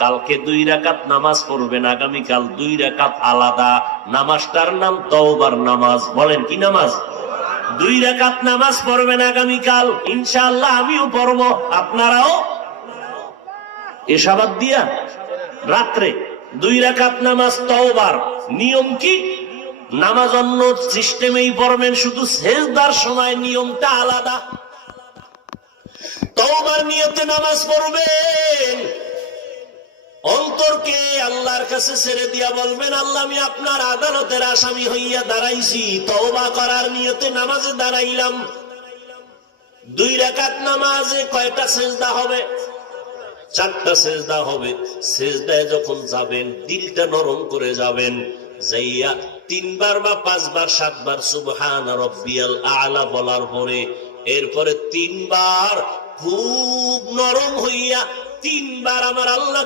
কালকে 2 রাকাত নামাজ পড়বেন, আগামীকাল 2 রাকাত আলাদা। নামাজটার নাম তওবার নামাজ। বলেন কি নামাজ? 2 রাকাত নামাজ পড়বেন আগামীকাল, ইনশাআল্লাহ আমিও পড়ব, আপনারাও। এশাবাদ দিয়া রাত্রে 2 রাকাত নামাজ তওবার। নিয়ম কি? নামাজ অন্য সিস্টেমেই পড়বেন, শুধু সেজদার সময় নিয়মটা আলাদা। তওবার নিয়তে নামাজ পড়বেন, অন্তরকে আল্লাহর কাছে ছেড়ে দিয়া বলবেন, আল্লাহ আমি আপনার আদালতের আসামি হইয়া দাঁড়াইছি, তওবা করার নিয়তে নামাজে দাঁড়াইলাম। 2 রাকাত নামাজে কয়টা সেজদা হবে? 4টা সেজদা হবে। সেজদায় যখন যাবেন দিলটা নরম করে যাবেন, যাইয়া 3 বার বা 5 বার 7 বার সুবহান রাব্বিয়াল আ'লা বলার পরে এরপরে 3 বার খুব নরম হইয়া 3 বার আমার আল্লাহ